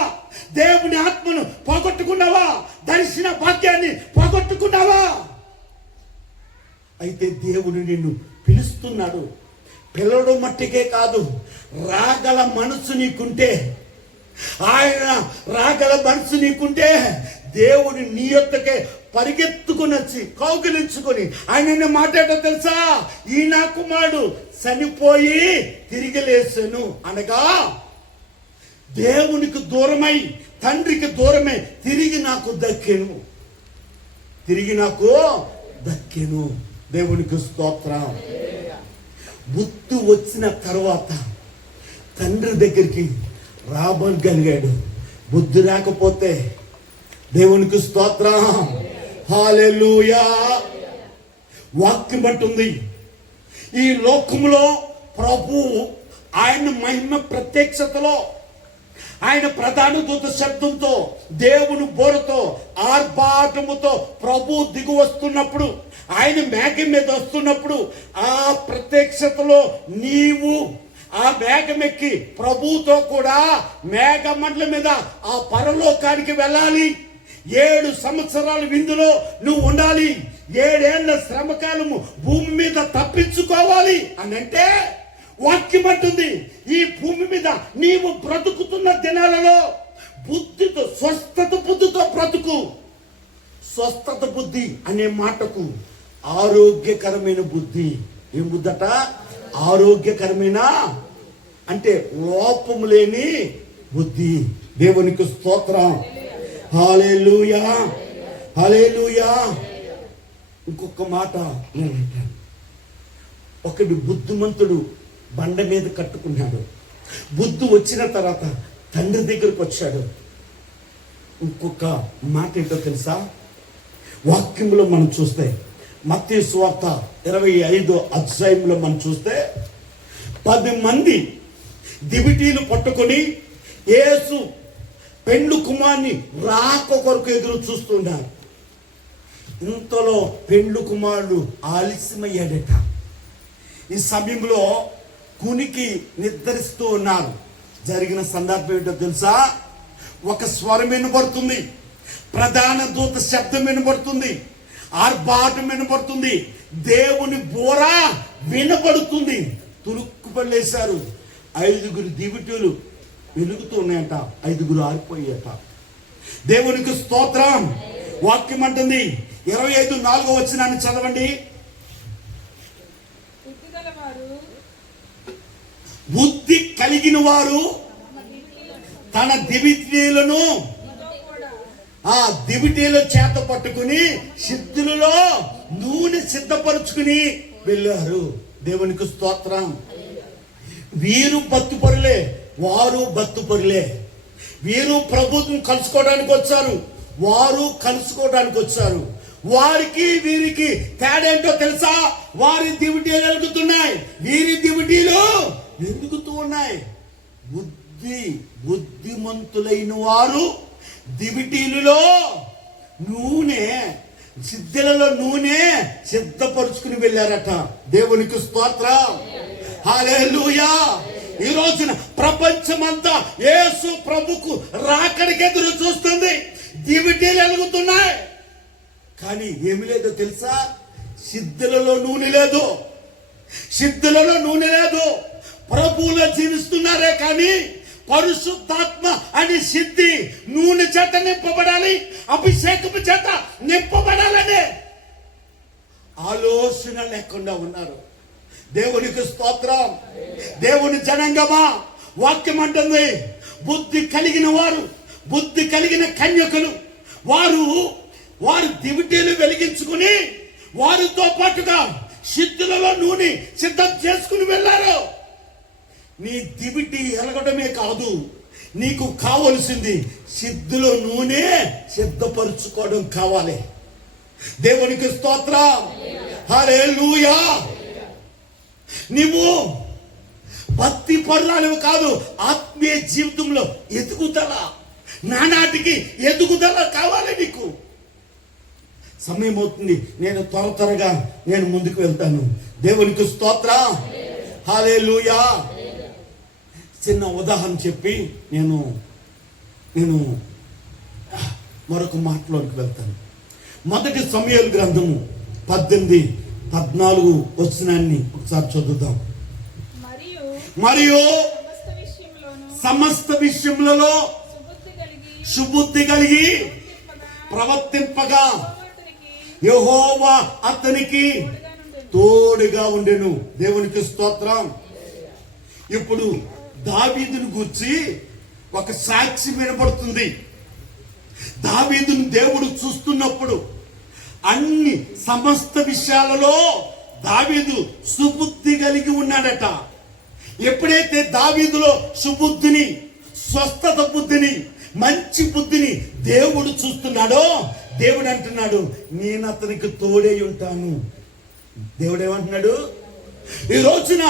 దేవుని ఆత్మను పోగొట్టుకున్నావా? దర్శన భాగ్యాన్ని పోగొట్టుకున్నావా? అయితే దేవుడు నిన్ను పిలుస్తున్నాడు. పిలవడం మట్టికే కాదు, రాగల మనసు నీకుంటే, ఆయన రాగల మనసు నీకుంటే దేవుడు నీ యొక్కకే పరిగెత్తుకుని వచ్చి కౌగిలించుకొని ఆయన మాట్లాడటం తెలుసా? ఈ నా కుమారుడు చనిపోయి తిరిగి లేచెను అనగా దేవునికి దూరమై తండ్రికి దూరమై తిరిగి నాకు దక్కెను, తిరిగి నాకు దక్కెను. దేవునికి స్తోత్రం. బుద్ధి వచ్చిన తర్వాత తండ్రి దగ్గరికి రాబడగలిగాడు. బుద్ధి రాకపోతే దేవునికి స్తోత్రం, హల్లెలూయా. వాక్యం అంటుంది, ఈ లోకములో ప్రభు ఆయన మహిమ ప్రత్యక్షతలో, ఆయన ప్రధాన దూత శబ్దంతో, దేవుని బోరతో, ఆర్భాటముతో ప్రభు దిగు వస్తున్నప్పుడు, ఆయన మేఘం మీద వస్తున్నప్పుడు, ఆ ప్రత్యక్షతలో నీవు ఆ మేఘం ఎక్కి ప్రభువుతో కూడా మేఘమండలం మీద ఆ పరలోకానికి వెళ్ళాలి. 7 సంవత్సరాల విందులో నువ్వు ఉండాలి. 7 ఏళ్ల శ్రమకాలము భూమి మీద తప్పించుకోవాలి అని అంటే వాక్యం అంటుంది, ఈ భూమి మీద నీవు బ్రతుకుతున్న దినాలలో బుద్ధితో, స్వస్థత బుద్ధితో బ్రతుకు. స్వస్థత బుద్ధి అనే మాటకు ఆరోగ్యకరమైన బుద్ధి. ఏం బుద్ధట? ఆరోగ్యకరమైన అంటే లోపము లేని బుద్ధి. దేవునికి స్తోత్రం, హల్లెలూయా, హల్లెలూయా. ఇంకొక మాట నేను అంటాను, ఒకడు బుద్ధిమంతుడు బండ మీద కట్టుకున్నాడు. బుద్ధి వచ్చిన తర్వాత తండ్రి దగ్గరకు వచ్చాడు. ఇంకొక మాట ఏంటో తెలుసా? వాక్యంలో మనం చూస్తే మత్తయి సువార్త 25వ అధ్యాయంలో మనం చూస్తే 10 మంది దివిటీలు పట్టుకొని యేసు పెండ్లు కుమారుని రాక కొరకు ఎదురు చూస్తున్నారు. ఇంతలో పెండ్లు కుమారుడు ఆలస్యమయ్యాడట. ఈ సమయంలో కునికి నిద్రిస్తూ ఉన్నారు. జరిగిన సందర్భం ఏంటో తెలుసా? ఒక స్వరం వినబడుతుంది, ప్రధాన దూత శబ్దం వినబడుతుంది, ఆర్భాటం వినబడుతుంది, దేవుని బోర వినబడుతుంది. తురుక్కుపలేశారు. 5 దివిటీలు వెలుగుతూ ఉన్నాయట, 5 ఆరిపోయాయట. దేవునికి స్తోత్రం. వాక్యం అంటుంది, 25:4 వచనాన్ని చదవండి. బుద్ధి కలిగిన వారు తన దివిటీలను ఆ దివిటీల చేత పట్టుకుని సిద్ధులలో నూనె సిద్ధపరుచుకుని వెళ్ళారు. దేవునికి స్తోత్రం. వీరు భక్తిపరులే, వారు భక్తిపరులే. వీరు ప్రభుత్వం కలుసుకోవడానికి వచ్చారు, వారు కలుసుకోవడానికి వచ్చారు. వారికి వీరికి తేడా ఏంటో తెలుసా? వారి దివిటీలు వెలుగుతున్నాయి, వీరి దివిటీలు వెలుగుతూ ఉన్నాయి. బుద్ధిమంతులైన వారు దివిటీలలో నూనె, సిద్ధులలో నూనె సిద్ధపరుచుకుని వెళ్ళారట. దేవునికి స్తోత్రం, హల్లెలూయా. ఈ రోజున ప్రపంచమంతా యేసు ప్రభుకు రాకడికి ఎదురు చూస్తుంది. దివిటీలు వెలుగుతున్నాయి, కానీ ఏమి లేదో తెలుసా? సిద్ధులలో నూనె లేదు, సిద్ధులలో నూనె లేదు. ప్రభువులో జీవిస్తున్నారే కానీ పరిశుద్ధాత్మ అని సిద్ధి నూనె చేత నింపబడాలి, అభిషేకము చేత నింపబడాలని ఆలోచన లేకుండా ఉన్నారు. దేవునికి స్తోత్రం. దేవుని జనాంగమా, వాక్యం అంటుంది, బుద్ధి కలిగిన వారు, బుద్ధి కలిగిన కన్యకులు వారు దివిటీలు వెలిగించుకుని వారితో పాటుగా సిద్ధులలో నూనె సిద్ధం చేసుకుని వెళ్ళారు. నీ దివిటి ఎలగడమే కాదు, నీకు కావలసింది సిద్ధులో నూనె సిద్ధపరుచుకోవడం కావాలి. దేవునికి స్తోత్రం, హల్లెలూయా. నీవు భక్తి పరురాలు కాదు, ఆత్మీయ జీవితంలో ఎదుగుదల, నానాటికి ఎదుగుదల కావాలి నీకు. సమయం అవుతుంది, నేను త్వరగా నేను ముందుకు వెళ్తాను. దేవునికి స్తోత్రం, హల్లెలూయా. చిన్న ఉదాహరణ చెప్పి నేను మరొక మాటలోకి వెళ్తాను. మొదటి సమూయేలు గ్రంథము 18-14 వచనాన్ని ఒకసారి చదువుదాం. మరియు సమస్త విషయములలో సుబుద్ధి కలిగి ప్రవర్తింపగా యెహోవా అతనికి తోడుగా ఉండెను. దేవునికి స్తోత్రం. ఇప్పుడు దావీదును గూర్చి ఒక సాక్షి వినబడుతుంది. దావీదును దేవుడు చూస్తున్నప్పుడు అన్ని సమస్త విషయాలలో దావీదు సుబుద్ధి కలిగి ఉన్నాడట. ఎప్పుడైతే దావీదులో సుబుద్ధిని, స్వస్థత బుద్ధిని, మంచి బుద్ధిని దేవుడు చూస్తున్నాడో, దేవుడు అంటున్నాడు నేను అతనికి తోడై ఉంటాను. దేవుడు ఏమంటున్నాడు? ఈ రోజున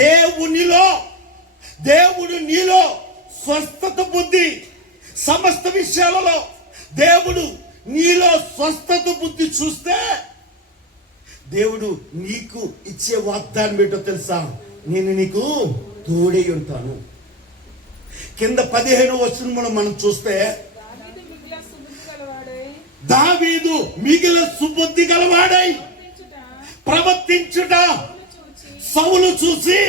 దేవుడు నీలో స్వస్థత బుద్ధి, సమస్త విషయాలలో దేవుడు నీలో స్వస్థత బుద్ధి చూస్తే దేవుడు నీకు ఇచ్చే వాగ్దానం ఏంటో తెలుసా? నేను నీకు తోడై ఉంటాను. కింద 15వ వచనంలో మనం చూస్తే దావీదు మిగిలిన సుబుద్ధి గలవాడై ప్రవర్తించుట సౌలు చూసి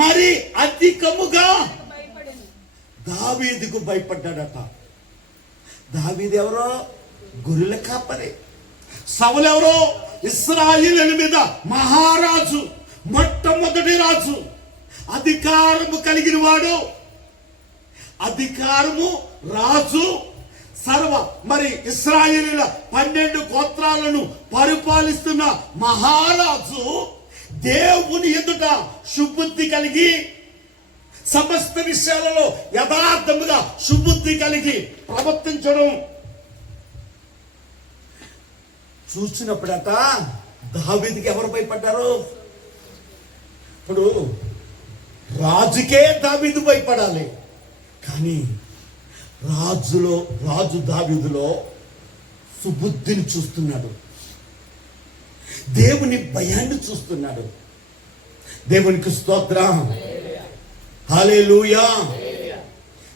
మరి అధికముగా దావీదుకు భయపడ్డాడట. దావీదు ఎవరో? గొర్రెల కాపరి. సౌలు ఎవరో? ఇశ్రాయేలీయుల మీద మహారాజు, మొట్టమొదటి రాజు, అధికారము కలిగిన వాడు, అధికారము, రాజు, మరి ఇశ్రాయేలీయుల 12 గోత్రాలను పరిపాలిస్తున్న మహారాజు దేవుని ఎదుట సుబుద్ధి కలిగి, సమస్త విషయాలలో యథార్థముగా సుబుద్ధి కలిగి ప్రవర్తించడం చూసినప్పుడట దావీదుకి ఎవరు భయపడ్డారు? ఇప్పుడు రాజుకే దావీదు భయపడాలి, కానీ రాజు దావీదులో సుబుద్ధిని చూస్తున్నాడు, దేవుని భయాన్ని చూస్తున్నాడు. దేవునికి స్తోత్రం, హల్లెలూయా.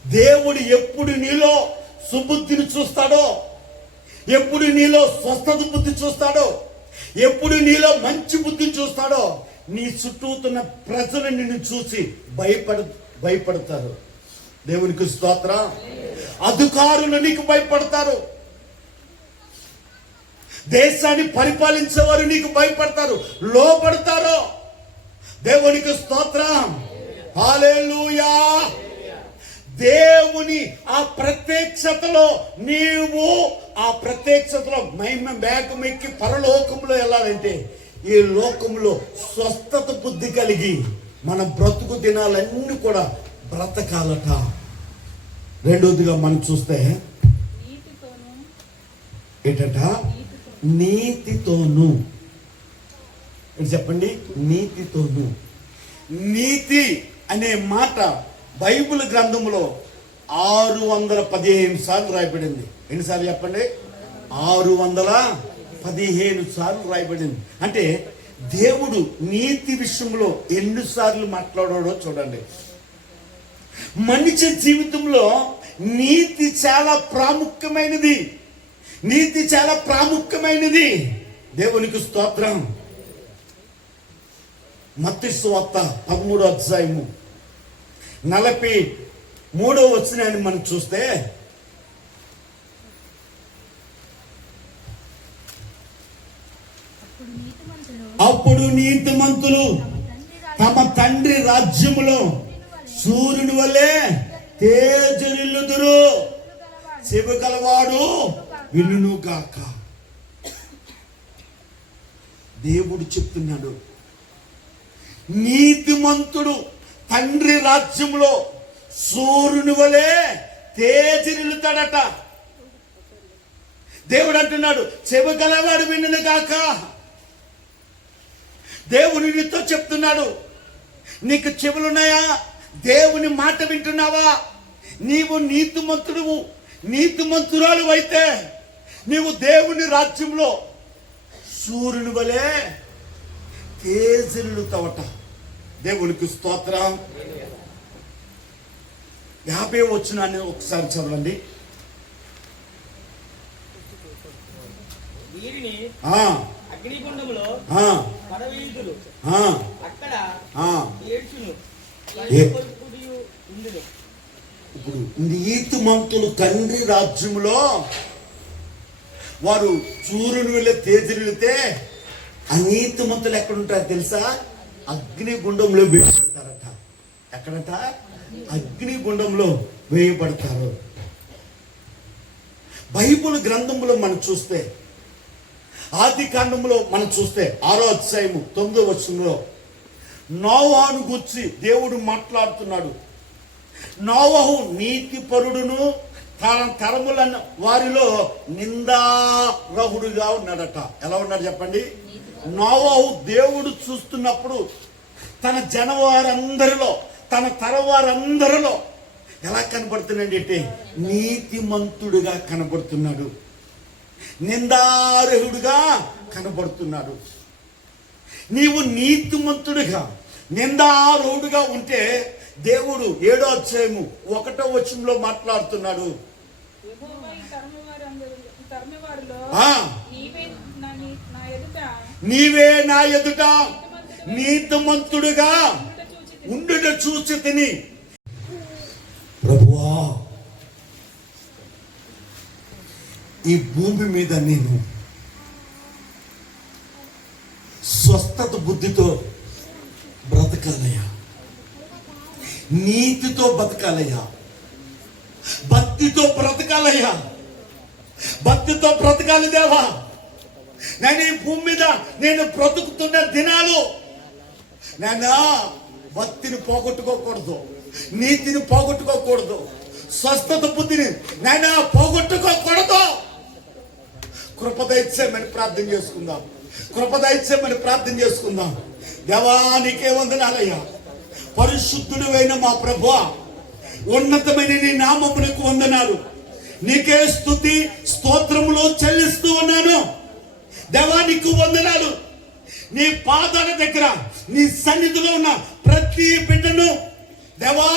దేవుడు ఎప్పుడు నీలో సుబుద్ధిని చూస్తాడో, ఎప్పుడు నీలో స్వస్థత బుద్ధి చూస్తాడో, ఎప్పుడు నీలో మంచి బుద్ధి చూస్తాడో, నీ చుట్టూతున్న ప్రజలు నిన్ను చూసి భయపడతారు. దేవునికి స్తోత్రం. అధికారులు నీకు భయపడతారు, దేశాన్ని పరిపాలించేవారు నీకు భయపడతారు, లోపడతారు. దేవునికి స్తోత్రం, హల్లెలూయా. దేవుని ఆ ప్రత్యక్షతలో నీవు ఆ ప్రత్యక్షతలో మహిమ మేఘమెక్కి పరలోకంలో వెళ్ళాలంటే ఈ లోకంలో స్వస్థత బుద్ధి కలిగి మన బ్రతుకు దినాలన్నీ కూడా బ్రతకాలట. రెండోదిగా మనం చూస్తే ఏంటట? నీతితోను. చెప్పండి, నీతితోను. నీతి అనే మాట బైబిల్ గ్రంథంలో 615 సార్లు రాయబడింది. ఎన్నిసార్లు చెప్పండి? 615 సార్లు రాయబడింది. అంటే దేవుడు నీతి విషయంలో ఎన్నిసార్లు మాట్లాడాడో చూడండి. మనిషి జీవితంలో నీతి చాలా ప్రాముఖ్యమైనది. నీతి చాలా ప్రాముఖ్యమైనది. దేవునికి స్తోత్రం. మత్తయి సువార్త 13వ అధ్యాయము 43వ వచనాన్ని మనం చూస్తే, అప్పుడు నీతిమంతులు తమ తండ్రి రాజ్యములో సూర్యుని వలె తేజరిల్లుదురు. చెవి గలవాడు వినును గాక. దేవుడు చెప్తున్నాడు, నీతిమంతుడు తండ్రి రాజ్యంలో సూర్యుని వలె తేజరిల్లుతాడట. దేవుడు అంటున్నాడు, చెవి గలవాడు వినును గాక. దేవుడు నీతో చెప్తున్నాడు, నీకు చెవులున్నాయా? దేవుని మాట వింటున్నావా? నీవు నీతిమంతుడువు, నీతిమంతురాలు అయితే నీవు దేవుని రాజ్యంలో సూర్యుని వలె తేజరిల్లుతావట. దేవునికి స్తోత్రం. 50వ వచనాన్ని ఒకసారి చదవండి. అగ్నిగుండములో పడవేయుదురు, అక్కడ ఏడ్చును. ఇప్పుడు నీతిమంతులు తండ్రి రాజ్యములో వారు సూర్యుని వెళ్ళే తేజరిల్లితే అనీతిమంతులు ఎక్కడుంటారు తెలుసా? అగ్నిగుండంలో వేయబడతారట. ఎక్కడట? అగ్నిగుండంలో వేయబడతారు. బైబిల్ గ్రంథంలో మనం చూస్తే, ఆది కాండంలో మనం చూస్తే 6వ అధ్యాయము 9వ వచనంలో నోవాను గురించి దేవుడు మాట్లాడుతున్నాడు. నోవహు నీతిపరుడును తన తరముల వారిలో నిందారహుడుగా ఉన్నాడట. ఎలా ఉన్నాడు చెప్పండి? నోవహు దేవుడు చూస్తున్నప్పుడు తన జనవారందరిలో, తన తరవారందరిలో ఎలా కనబడుతున్నాడు అంటే నీతిమంతుడుగా కనబడుతున్నాడు, నిందారహుడుగా కనబడుతున్నాడు. నీవు నీతిమంతుడిగా నిందారహుడుగా ఉంటే దేవుడు 7వ అధ్యాయము 1వ వచనంలో మాట్లాడుతున్నాడు. యెహోవా ఈ తరము వారిలో ఆ, నీవే నా ఎదుట నీతిమంతుడుగా ఉండుట చూచి తిని. ప్రభువా, ఈ భూమి మీద నేను స్వస్థత బుద్ధితో బ్రతకాలయ్యా, నీతితో బ్రతకాలయ్యా, భక్తితో బ్రతకాలయ్యా, భక్తితో బ్రతకాలి దేవా. నేను ఈ భూమి మీద నేను బ్రతుకుతున్న దినాలు నేను భక్తిని పోగొట్టుకోకూడదు, నీతిని పోగొట్టుకోకూడదు, స్వస్థత బుద్ధిని నేను పోగొట్టుకోకూడదు. కృపదైత్యమని ప్రార్థన చేసుకుందాం, కృపదైత్యమని ప్రార్థన చేసుకుందాం. దేవానికే వందనాలయ్యా. పరిశుద్ధుడు అయిన మా ప్రభువా, ఉన్నతమైన నీ నామమునకు వందనాలు. నీకే స్తుతి స్తోత్రములు చెల్లిస్తూ ఉన్నాను. దేవానికి వందనాలు. నీ పాదాల దగ్గర నీ సన్నిధిలో ఉన్న ప్రతి బిడ్డను దేవా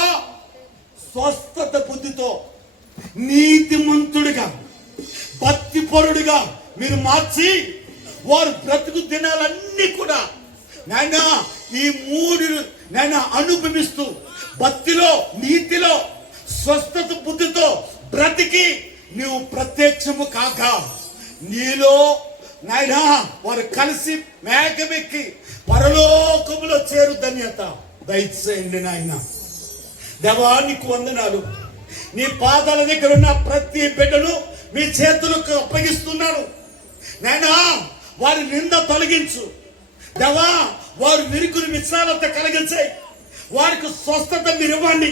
స్వస్థత బుద్ధితో నీతిమంతుడిగా భక్తిపరుడిగా మీరు మార్చి వారు బ్రతుకు దినాలన్నీ కూడా నాయనా ఈ 3 నాయనా అనుభవిస్తూ భక్తిలో, నీతిలో, స్వస్థత బుద్ధితో బ్రతికి నీవు ప్రత్యక్షము కాక నీలో నాయనా వారు కలిసి మేఘమెక్కి పరలోకములో చేరు ధన్యత దయచేయండి నాయన. దేవానికి వందనాలు. నీ పాదాల దగ్గర ఉన్న ప్రతి బిడ్డను మీ చేతులకు అప్పగిస్తున్నాను నాయనా. వారి నింద తొలగించు దేవా, వారు విరుకుని విశ్రాంత కలిగించాయి, వారికి స్వస్థత మీరు ఇవ్వండి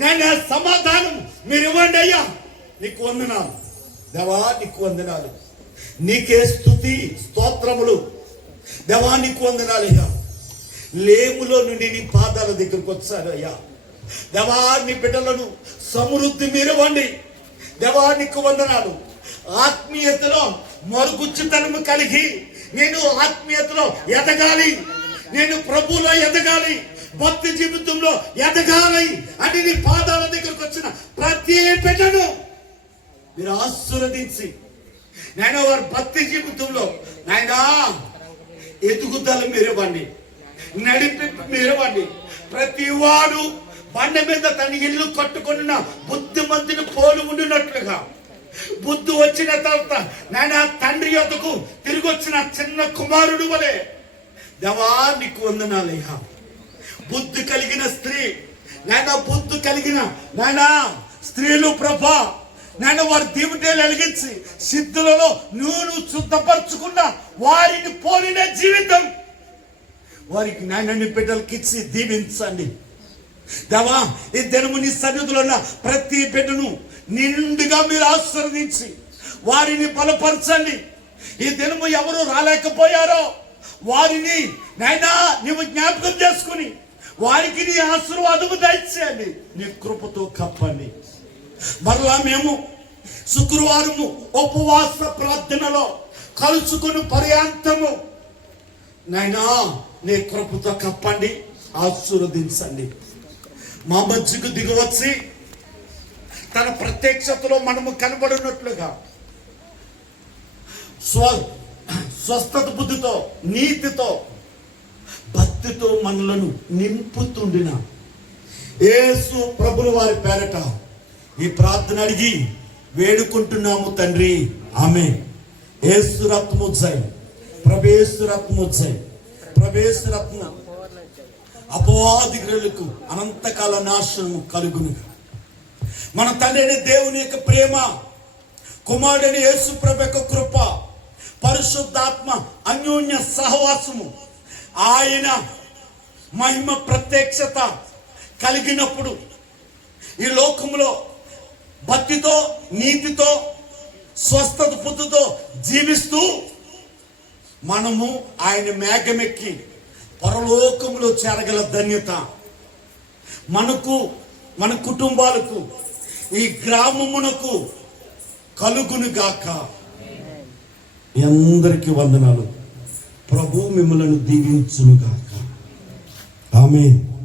నాయన, సమాధానం మీరు ఇవ్వండి అయ్యా. నీకు వందనాలు దేవా, నీకు వందనాలు. నీకే స్తుతి స్తోత్రములు దేవా, నీకు వందనాలు అయ్యా. లేములో నుండి నీ పాదాల దగ్గరకు వచ్చారు అయ్యా. దేవా, నీ బిడ్డలను సమృద్ధి మీరవ్వండి దేవా, నీకు వందనాలు. ఆత్మీయతలో మరుగుజ్జుతనము కలిగి నేను ఆత్మీయతలో ఎదగాలి, నేను ప్రభువులో ఎదగాలి, భక్తి జీవితంలో ఎదగాలి అని నీ పాదాల దగ్గరకు వచ్చిన ప్రతి బిడ్డను మీరు ఆశీర్వదించి నాయన వారి భక్తి జీవితంలో నాయనా ఎదుగుదల మీరివ్వండి, నడిపింపు మీరివ్వండి. ప్రతి వాడు బండ మీద తన ఇల్లు కట్టుకున్న బుద్ధిమంతుని పోలి ఉండినట్లుగా బుద్ధి వచ్చిన తర్వాత నాయన తండ్రి యొద్దకు తిరిగి వచ్చిన చిన్న కుమారుడు వలె దేవా నీకు వందనాలయ్యా. బుద్ధి కలిగిన స్త్రీ నాయన, బుద్ధి కలిగిన నాయన స్త్రీలు ప్రభా నాయన వారి దీవిటేలు వెలిగించి సిద్ధులలో నూనె శుద్ధపరచుకున్న వారిని పోలిన జీవితం వారికి నాయన బిడ్డలకి ఇచ్చి దీవించండి దేవా. ఈ దినము నీ సన్నిధిలో ఉన్న ప్రతి బిడ్డను నిండుగా మీరు ఆశీర్వదించి వారిని బలపరచండి. ఈ దినము ఎవరు రాలేకపోయారో వారిని నాయనా నీవు జ్ఞాపకం చేసుకుని వారికి నీ ఆశీర్వాదము దయచేయండి, నీ కృపతో కప్పండి. మరలా మేము శుక్రవారము ఉపవాస ప్రార్థనలో కలుసుకుని పర్యాంతము నాయనా నీ కృపతో కప్పండి, ఆశీర్వదించండి. మా మధ్యకు దిగవచ్చి తన ప్రత్యక్షతలో మనము కనబడినట్లుగా స్వస్థత బుద్ధితో, నీతితో, భక్తితో మనలను నింపుతుండిన యేసు ప్రభుల వారి పేరట ఈ ప్రార్థన అడిగి వేడుకుంటున్నాము తండ్రి, ఆమేన్. యేసు రత్నము జై, ప్రభేసు రత్నము జై, ప్రభేసు రత్నం. అపవాది గ్రహులకు అనంతకాల నాశనము కలుగును. మన తండ్రి దేవుని యొక్క ప్రేమ, కుమారుడైన యేసు ప్రభు యొక్క కృప, పరిశుద్ధాత్మ అన్యోన్య సహవాసము ఆయన మహిమ ప్రత్యక్షత కలిగినప్పుడు ఈ లోకంలో భక్తితో, నీతితో, స్వస్థత పొందుతో జీవిస్తూ మనము ఆయన మేఘమెక్కి పరలోకంలో చేరగల ధన్యత మనకు, మన కుటుంబాలకు, ఈ గ్రామమునకు కలుగునుగాక. అందరికీ వందనాలు. ప్రభు మిమ్మల్ని దీవించునుగాక. ఆమేన్.